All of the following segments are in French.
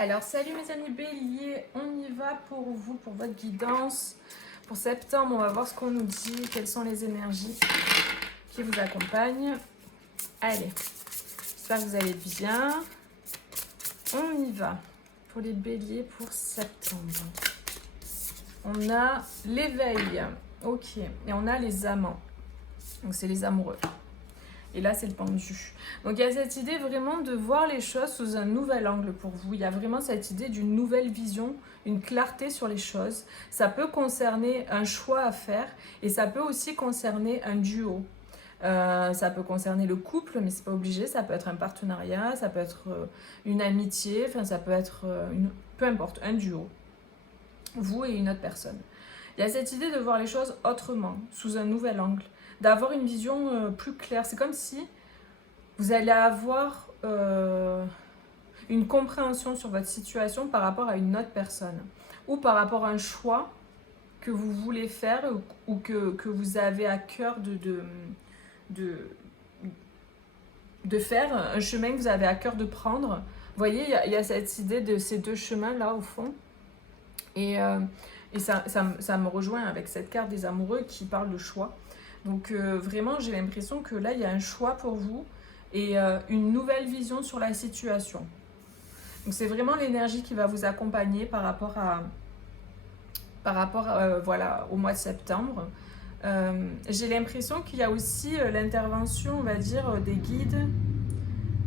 Alors salut mes amis béliers, on y va pour vous, pour votre guidance. Pour septembre, on va voir ce qu'on nous dit, quelles sont les énergies qui vous accompagnent. Allez, j'espère que vous allez bien. On y va pour les béliers pour septembre. On a l'éveil, ok, et on a les amants, donc c'est les amoureux. Et là, c'est le pendu. Donc, il y a cette idée vraiment de voir les choses sous un nouvel angle pour vous. Il y a vraiment cette idée d'une nouvelle vision, une clarté sur les choses. Ça peut concerner un choix à faire et ça peut aussi concerner un duo. Ça peut concerner le couple, mais c'est pas obligé. Ça peut être un partenariat, ça peut être une amitié, enfin, ça peut être peu importe, un duo. Vous et une autre personne. Il y a cette idée de voir les choses autrement, sous un nouvel angle, d'avoir une vision plus claire. C'est comme si vous allez avoir une compréhension sur votre situation par rapport à une autre personne ou par rapport à un choix que vous voulez faire ou que vous avez à cœur de faire, un chemin que vous avez à cœur de prendre. Vous voyez, il y a cette idée de ces deux chemins là au fond. Et ça me rejoint avec cette carte des amoureux qui parle de choix. Donc vraiment, j'ai l'impression que là, il y a un choix pour vous et une nouvelle vision sur la situation. Donc c'est vraiment l'énergie qui va vous accompagner par rapport voilà, au mois de septembre. J'ai l'impression qu'il y a aussi l'intervention, on va dire, des guides,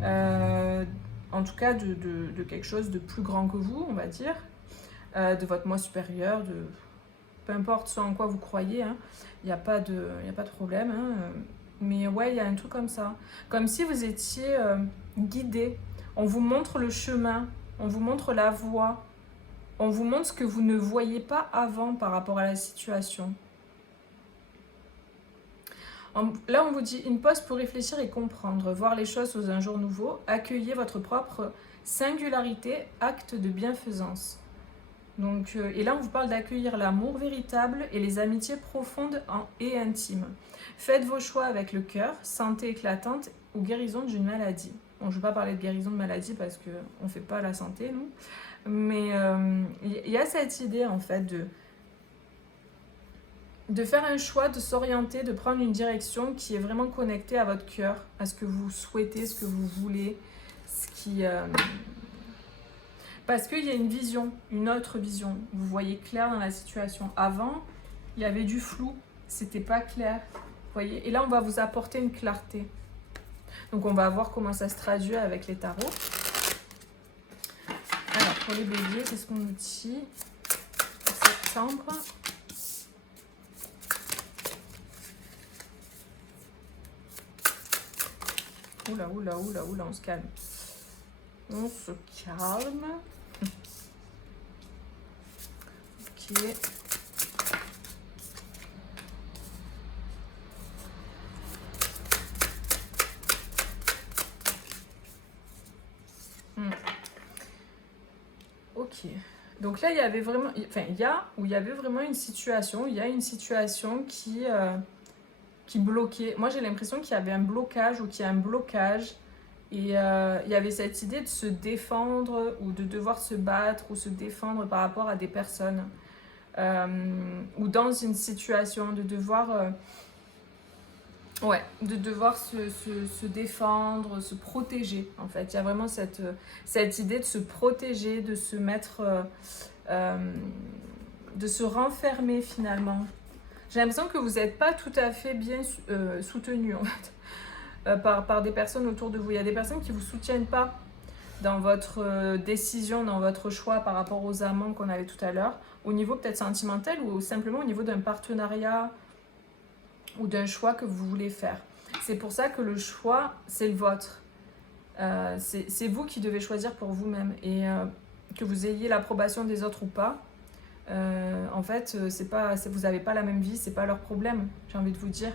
en tout cas de quelque chose de plus grand que vous, on va dire, de votre moi supérieur, peu importe ce en quoi vous croyez, hein, il n'y a pas de problème. Hein, mais ouais, il y a un truc comme ça. Comme si vous étiez guidé. On vous montre le chemin, on vous montre la voie, on vous montre ce que vous ne voyez pas avant par rapport à la situation. Là, on vous dit une pause pour réfléchir et comprendre, voir les choses sous un jour nouveau, accueillez votre propre singularité, acte de bienfaisance. Donc, et là, on vous parle d'accueillir l'amour véritable et les amitiés profondes et intimes. Faites vos choix avec le cœur, santé éclatante ou guérison d'une maladie. Bon, je ne vais pas parler de guérison de maladie parce qu'on ne fait pas la santé, nous. Mais il y a cette idée, en fait, de faire un choix, de s'orienter, de prendre une direction qui est vraiment connectée à votre cœur, à ce que vous souhaitez, ce que vous voulez, ce qui... Parce qu'il y a une vision, une autre vision. Vous voyez clair dans la situation. Avant, il y avait du flou, c'était pas clair. Vous voyez ? Et là, on va vous apporter une clarté. Donc, on va voir comment ça se traduit avec les tarots. Alors, pour les béliers, qu'est-ce qu'on nous dit pour septembre ? Oula, on se calme. On se calme. Ok. Ok. Donc là, il y avait vraiment... Enfin, il y avait vraiment une situation. Il y a une situation qui bloquait. Moi, j'ai l'impression qu'il y avait un blocage ou qu'il y a un blocage. Et il y avait cette idée de se défendre ou de devoir se battre ou se défendre par rapport à des personnes. Ou dans une situation de devoir... de devoir se défendre, se protéger, en fait. Il y a vraiment cette idée de se protéger, de se mettre... de se renfermer, finalement. J'ai l'impression que vous n'êtes pas tout à fait bien soutenu, en fait. Par des personnes autour de vous. Il y a des personnes qui ne vous soutiennent pas dans votre décision, dans votre choix par rapport aux amants qu'on avait tout à l'heure, au niveau peut-être sentimental ou simplement au niveau d'un partenariat ou d'un choix que vous voulez faire. C'est pour ça que le choix, c'est le vôtre. C'est vous qui devez choisir pour vous-même. Et que vous ayez l'approbation des autres ou pas, en fait, vous n'avez pas la même vie, c'est pas leur problème, j'ai envie de vous dire.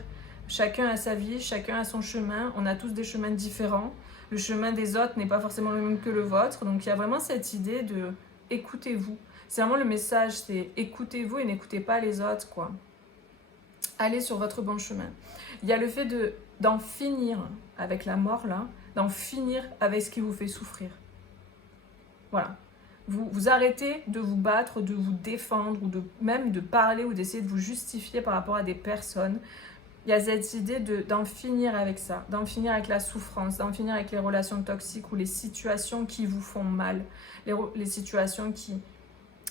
Chacun a sa vie, chacun a son chemin, on a tous des chemins différents. Le chemin des autres n'est pas forcément le même que le vôtre. Donc il y a vraiment cette idée de écoutez-vous. C'est vraiment le message, c'est écoutez-vous et n'écoutez pas les autres, quoi. Allez sur votre bon chemin. Il y a le fait d'en finir avec la mort, là, d'en finir avec ce qui vous fait souffrir. Voilà. Vous arrêtez de vous battre, de vous défendre, ou même de parler ou d'essayer de vous justifier par rapport à des personnes. Il y a cette idée d'en finir avec ça, d'en finir avec la souffrance, d'en finir avec les relations toxiques ou les situations qui vous font mal. Les situations qui...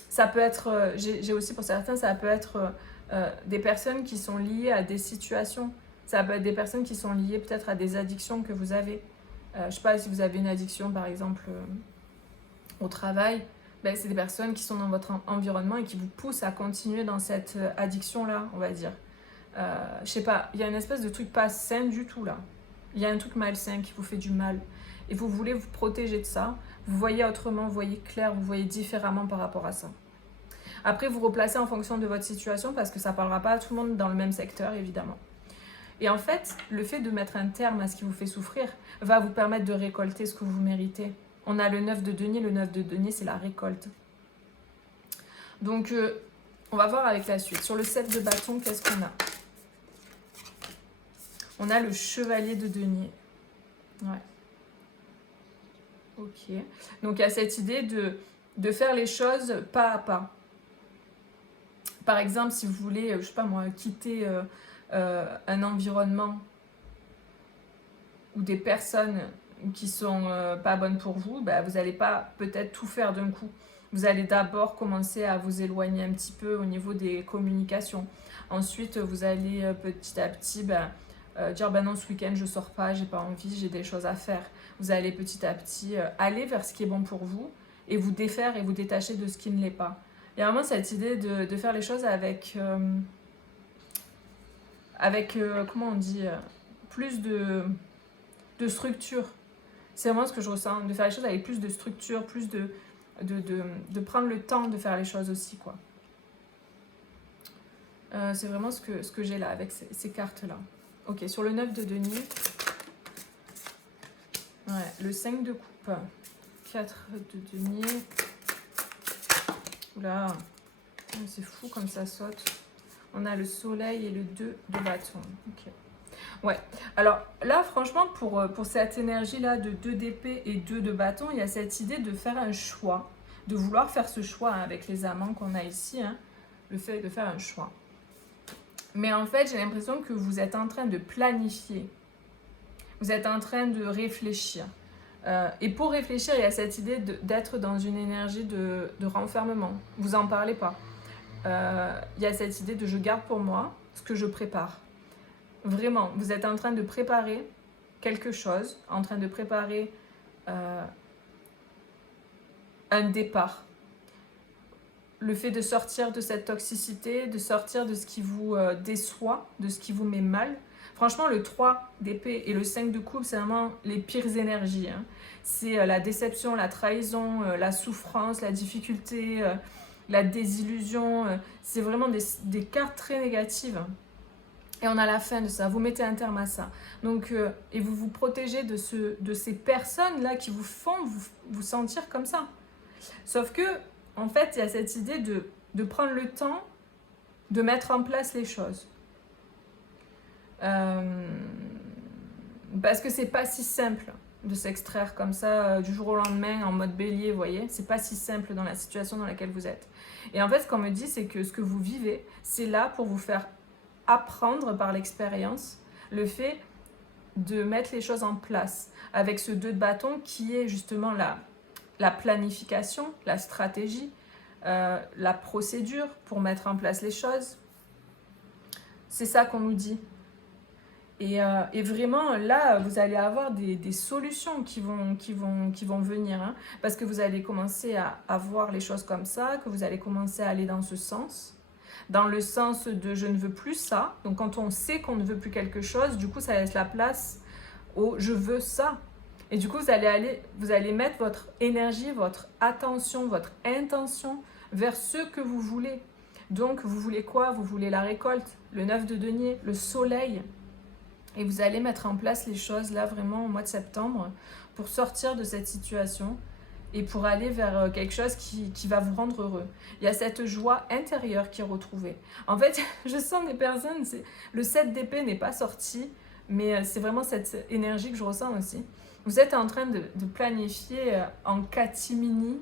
Ça peut être, j'ai aussi pour certains, ça peut être des personnes qui sont liées à des situations. Ça peut être des personnes qui sont liées peut-être à des addictions que vous avez. Je ne sais pas si vous avez une addiction par exemple au travail. Ben, c'est des personnes qui sont dans votre environnement et qui vous poussent à continuer dans cette addiction-là, on va dire. Je sais pas, il y a une espèce de truc pas sain du tout là. Il y a un truc malsain qui vous fait du mal. Et vous voulez vous protéger de ça. Vous voyez autrement, vous voyez clair, vous voyez différemment par rapport à ça. Après, vous replacez en fonction de votre situation parce que ça ne parlera pas à tout le monde dans le même secteur, évidemment. Et en fait, le fait de mettre un terme à ce qui vous fait souffrir va vous permettre de récolter ce que vous méritez. On a le 9 de denier. Le 9 de denier, c'est la récolte. Donc, on va voir avec la suite. Sur le 7 de bâton, qu'est-ce qu'on a? On a le chevalier de denier. Ouais. Ok. Donc, il y a cette idée de faire les choses pas à pas. Par exemple, si vous voulez, je sais pas moi, quitter un environnement ou des personnes qui sont pas bonnes pour vous, bah, vous n'allez pas peut-être tout faire d'un coup. Vous allez d'abord commencer à vous éloigner un petit peu au niveau des communications. Ensuite, vous allez petit à petit dire non, ce week-end je sors pas, j'ai pas envie, j'ai des choses à faire. Vous allez petit à petit aller vers ce qui est bon pour vous et vous défaire et vous détacher de ce qui ne l'est pas. Il y a vraiment cette idée de faire les choses avec comment on dit, plus de structure. C'est vraiment ce que je ressens, de faire les choses avec plus de structure, plus de prendre le temps de faire les choses aussi, quoi. C'est vraiment ce que j'ai là, avec ces cartes-là. Ok, sur le 9 de denier, ouais, le 5 de coupe, 4 de denier, oula, c'est fou comme ça saute. On a le soleil et le 2 de bâton. Ok. Ouais. Alors là, franchement, pour cette énergie-là de 2 d'épée et 2 de bâton, il y a cette idée de faire un choix, de vouloir faire ce choix hein, avec les amants qu'on a ici, hein, le fait de faire un choix. Mais en fait, j'ai l'impression que vous êtes en train de planifier. Vous êtes en train de réfléchir. Et pour réfléchir, il y a cette idée d'être dans une énergie de renfermement. Vous n'en parlez pas. Il y a cette idée de je garde pour moi ce que je prépare. Vraiment, vous êtes en train de préparer quelque chose, en train de préparer un départ. Le fait de sortir de cette toxicité, de sortir de ce qui vous déçoit, de ce qui vous met mal. Franchement, le 3 d'épée et le 5 de coupe, c'est vraiment les pires énergies. Hein. C'est la déception, la trahison, la souffrance, la difficulté, la désillusion. C'est vraiment des cartes très négatives. Et on a la fin de ça. Vous mettez un terme à ça. Donc, et vous vous protégez de ces personnes-là qui vous font vous sentir comme ça. Sauf que, en fait, il y a cette idée de prendre le temps de mettre en place les choses. Parce que c'est pas si simple de s'extraire comme ça du jour au lendemain en mode bélier, vous voyez. C'est pas si simple dans la situation dans laquelle vous êtes. Et en fait, ce qu'on me dit, c'est que ce que vous vivez, c'est là pour vous faire apprendre par l'expérience le fait de mettre les choses en place avec ce 2 de bâton qui est justement la planification, la stratégie, la procédure pour mettre en place les choses. C'est ça qu'on nous dit. Et vraiment, là, vous allez avoir des solutions qui vont venir. Hein, parce que vous allez commencer à voir les choses comme ça, que vous allez commencer à aller dans ce sens. Dans le sens de « je ne veux plus ça ». Donc, quand on sait qu'on ne veut plus quelque chose, du coup, ça laisse la place au « je veux ça ». Et du coup, vous allez mettre votre énergie, votre attention, votre intention vers ce que vous voulez. Donc, vous voulez quoi? Vous voulez la récolte, le 9 de denier, le soleil. Et vous allez mettre en place les choses là vraiment au mois de septembre pour sortir de cette situation et pour aller vers quelque chose qui va vous rendre heureux. Il y a cette joie intérieure qui est retrouvée. En fait, je sens des personnes, le 7 d'épée n'est pas sorti, mais c'est vraiment cette énergie que je ressens aussi. Vous êtes en train de planifier en catimini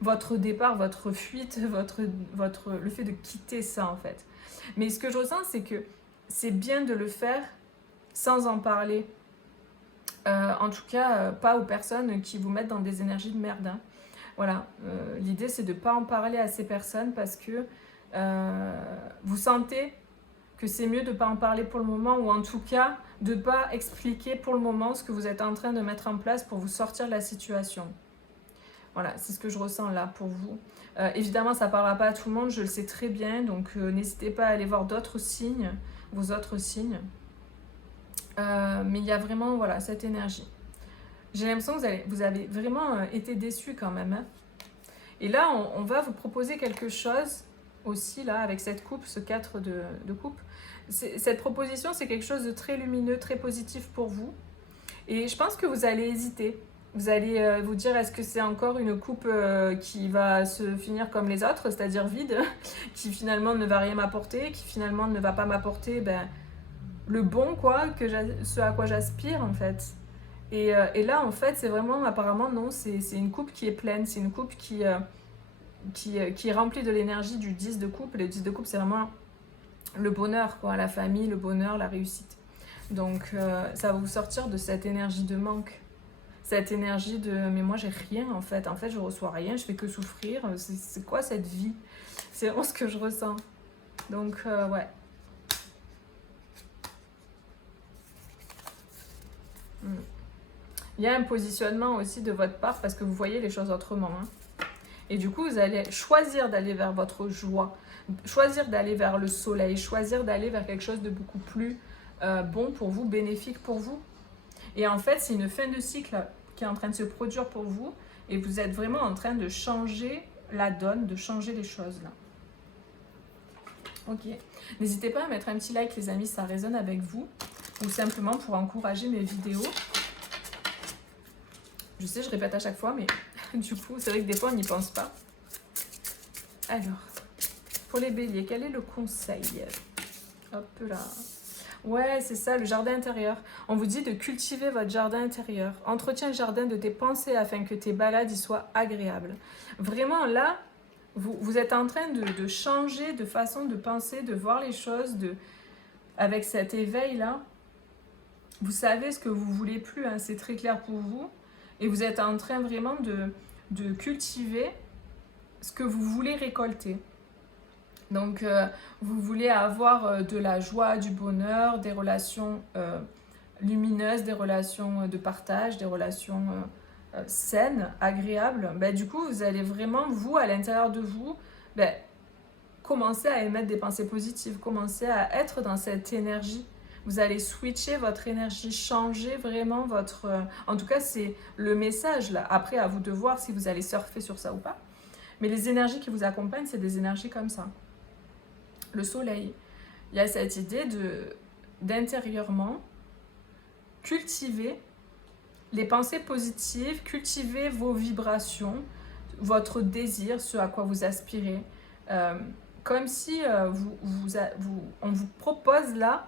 votre départ, votre fuite, le fait de quitter ça en fait. Mais ce que je ressens, c'est que c'est bien de le faire sans en parler. En tout cas, pas aux personnes qui vous mettent dans des énergies de merde. Hein. Voilà, l'idée c'est de ne pas en parler à ces personnes parce que vous sentez que c'est mieux de ne pas en parler pour le moment, ou en tout cas de ne pas expliquer pour le moment ce que vous êtes en train de mettre en place pour vous sortir de la situation. Voilà, c'est ce que je ressens là pour vous. Évidemment, ça ne parlera pas à tout le monde, je le sais très bien, donc n'hésitez pas à aller voir d'autres signes, vos autres signes. Mais il y a vraiment voilà, cette énergie. J'ai l'impression que vous avez vraiment été déçus quand même. Hein. Et là, on va vous proposer quelque chose aussi, là, avec cette coupe, ce 4 de coupe. Cette proposition, c'est quelque chose de très lumineux, très positif pour vous. Et je pense que vous allez hésiter. Vous allez vous dire, est-ce que c'est encore une coupe qui va se finir comme les autres, c'est-à-dire vide, qui finalement ne va rien m'apporter, qui finalement ne va pas m'apporter le bon, quoi, ce à quoi j'aspire, en fait. Et là, en fait, c'est vraiment, apparemment, non, c'est une coupe qui est pleine, c'est une coupe qui est remplie de l'énergie du 10 de coupe. Le 10 de coupe, c'est vraiment le bonheur, quoi, la famille, le bonheur, la réussite. Donc, ça va vous sortir de cette énergie de manque. Cette énergie de « mais moi, j'ai rien, en fait, je reçois rien, je fais que souffrir. C'est quoi cette vie ?» C'est vraiment ce que je ressens. Donc, ouais. Il y a un positionnement aussi de votre part parce que vous voyez les choses autrement. Hein. Et du coup, vous allez choisir d'aller vers votre joie, choisir d'aller vers le soleil, choisir d'aller vers quelque chose de beaucoup plus bon pour vous, bénéfique pour vous. Et en fait, c'est une fin de cycle qui est en train de se produire pour vous et vous êtes vraiment en train de changer la donne, de changer les choses là. Ok. N'hésitez pas à mettre un petit like les amis, ça résonne avec vous ou simplement pour encourager mes vidéos. Je sais, je répète à chaque fois, mais du coup, c'est vrai que des fois, on n'y pense pas. Alors, pour les béliers, quel est le conseil? Hop là. Ouais, c'est ça, le jardin intérieur. On vous dit de cultiver votre jardin intérieur. Entretiens le jardin de tes pensées afin que tes balades y soient agréables. Vraiment, là, vous êtes en train de changer de façon de penser, de voir les choses, avec cet éveil-là. Vous savez ce que vous voulez plus, hein, c'est très clair pour vous. Et vous êtes en train vraiment de cultiver ce que vous voulez récolter. Donc, vous voulez avoir de la joie, du bonheur, des relations lumineuses, des relations de partage, des relations saines, agréables. Du coup, vous allez vraiment, vous, à l'intérieur de vous, commencer à émettre des pensées positives, commencer à être dans cette énergie. Vous allez switcher votre énergie, changer vraiment votre... En tout cas, c'est le message là. Après, à vous de voir si vous allez surfer sur ça ou pas. Mais les énergies qui vous accompagnent, c'est des énergies comme ça. Le soleil. Il y a cette idée d'intérieurement cultiver les pensées positives, cultiver vos vibrations, votre désir, ce à quoi vous aspirez. Comme si on vous propose là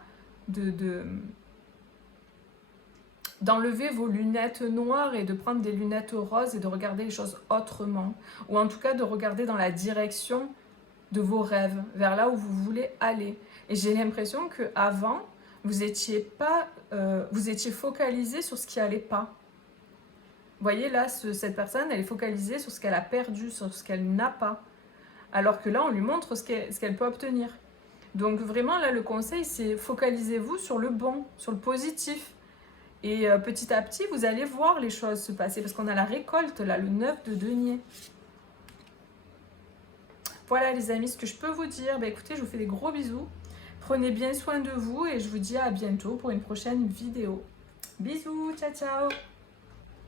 d'enlever vos lunettes noires et de prendre des lunettes roses et de regarder les choses autrement. Ou en tout cas de regarder dans la direction de vos rêves, vers là où vous voulez aller. Et j'ai l'impression qu'avant, vous étiez focalisé sur ce qui allait pas. Vous voyez là, cette personne, elle est focalisée sur ce qu'elle a perdu, sur ce qu'elle n'a pas. Alors que là, on lui montre ce qu'elle peut obtenir. Donc vraiment, là, le conseil, c'est focalisez-vous sur le bon, sur le positif. Et petit à petit, vous allez voir les choses se passer. Parce qu'on a la récolte, là, le 9 de denier. Voilà, les amis, ce que je peux vous dire. Écoutez, je vous fais des gros bisous. Prenez bien soin de vous et je vous dis à bientôt pour une prochaine vidéo. Bisous, ciao, ciao.